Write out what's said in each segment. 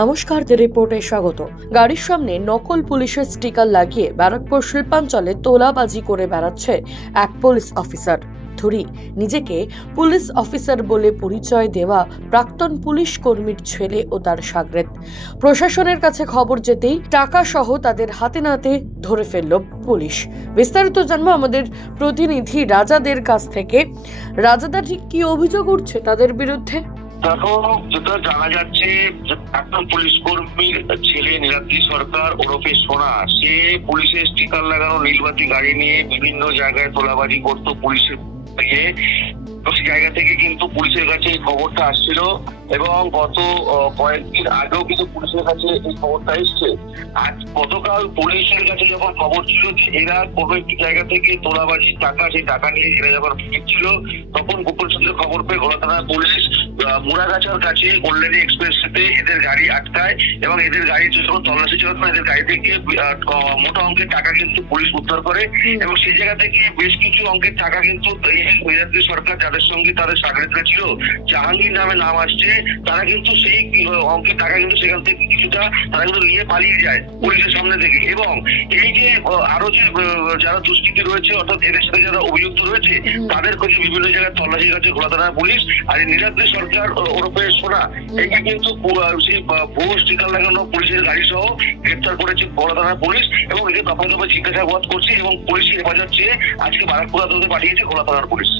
নমস্কার দ্য রিপোর্টে স্বাগত। গাড়ির সামনে নকল পুলিশের স্টিকার লাগিয়ে ব্যারাকপুর শিল্পাঞ্চলে তোলাবাজি করে বেড়াচ্ছে এক পুলিশ অফিসার। ধরি, নিজেকে পুলিশ অফিসার বলে পরিচয় দেওয়া প্রাক্তন পুলিশ কর্মীর ছেলে ও তার সাগরেদ। প্রশাসনের কাছে খবর যেতেই টাকা সহ তাদের হাতে নাতে ধরে ফেলল পুলিশ। বিস্তারিত জানব আমাদের প্রতিনিধি রাজাদের কাছ থেকে। রাজাদা ঠিক কি অভিযোগ উঠছে তাদের বিরুদ্ধে? দেখো, যেটা জানা যাচ্ছে একজন পুলিশ কর্মীর ছেলে নীলাদ্রি সরকার ওরফে সোনা, সে পুলিশের স্টিকার লাগানো নীলবাতি গাড়ি নিয়ে বিভিন্ন জায়গায় তোলাবাজি করতো পুলিশের থেকে। জায়গা থেকে কিন্তু পুলিশের কাছে এই খবরটা আসছিল এবং গত কয়েকদিন আগেও কিন্তু পুলিশের কাছে এই খবরটা এসছে। আজ গতকাল পুলিশের কাছে যখন খবর ছিল যে এরা কোনো একটি জায়গা থেকে তোলাবাজি টাকা, সেই টাকা নিয়ে এরা যখন ফিরছিল তখন গোপন সূত্রে খবর পেয়ে থানার পুলিশ মুড়াগাছার কাছে কল্যাণী এক্সপ্রেসতে এদের গাড়ি আটকায় এবং এদের গাড়ি যখন তল্লাশি চলে তখন এদের গাড়ি থেকে মোটা অঙ্কের টাকা কিন্তু পুলিশ উদ্ধার করে এবং সেই জায়গা থেকে বেশ কিছু অঙ্কের টাকা কিন্তু এই সরকার যাদের সঙ্গে তাদের সাগরিতরা ছিল জাহাঙ্গীর নামে নাম আসছে তারা কিন্তু সেই অঙ্কের টাকা কিন্তু সেখান থেকে কিছুটা তারা কিন্তু নিয়ে পালিয়ে যায় পুলিশের সামনে থেকে। এবং এই যে আরও যে যারা দুষ্কৃতী রয়েছে অর্থাৎ এদের সাথে যারা অভিযুক্ত রয়েছে তাদের কাছে বিভিন্ন জায়গায় তল্লাশি কাছে থানার পুলিশ আর এই নীলাদ্রি সরকার ও- ওরফে সোনা একে কিন্তু সেই ভুয়ো স্টিকার লাগানো পুলিশের গাড়ি সহ গ্রেপ্তার করেছে থানার পুলিশ এবং একে দফায় দফায় জিজ্ঞাসাবাদ করছে এবং পুলিশের হেফাজত চেয়ে আজকে বারাকপুর আদালতে পাঠিয়েছে ঘোলা থানার পুলিশ।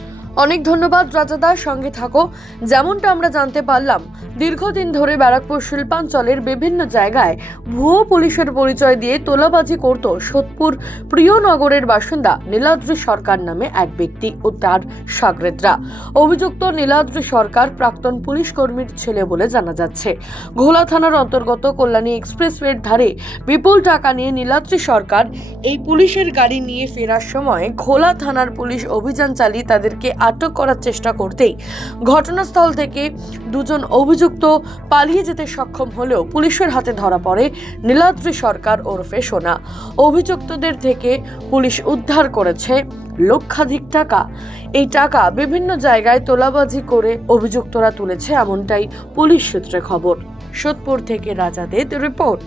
অনেক ধন্যবাদ রাজাদার সঙ্গে থাকো। যেমনটা আমরা জানতে পারলাম, দীর্ঘদিন ধরে ব্যারাকপুর শিল্পাঞ্চলের বিভিন্ন জায়গায় ভুয়ো পুলিশের পরিচয় দিয়ে তোলাবাজি করত সোদপুর প্রিয়নগরের বাসিন্দা নীলাদ্রি সরকার নামে এক ব্যক্তি ও তার সাগরেদরা। অভিযুক্ত নীলাদ্রি সরকার প্রাক্তন পুলিশ কর্মীর ছেলে বলে জানা যাচ্ছে। ঘোলা থানার অন্তর্গত কল্যাণী এক্সপ্রেসওয়ের ধারে বিপুল টাকা নিয়ে নীলাদ্রি সরকার এই পুলিশের গাড়ি নিয়ে ফেরার সময় ঘোলা থানার পুলিশ অভিযান চালিয়ে তাদেরকে আটক করার চেষ্টা করতেই ঘটনাস্থল থেকে দুজন অভিযুক্ত পালিয়ে যেতে সক্ষম হলেও পুলিশের হাতে ধরা পড়ে নীলাদ্রি সরকার ওরফে সোনা। অভিযুক্তদের থেকে পুলিশ উদ্ধার করেছে লক্ষাধিক টাকা। এই টাকা বিভিন্ন জায়গায় তোলাবাজি করে অভিযুক্তরা তুলেছে, এমনটাই পুলিশ সূত্রে খবর। সোদপুর থেকে রাজাদের রিপোর্ট।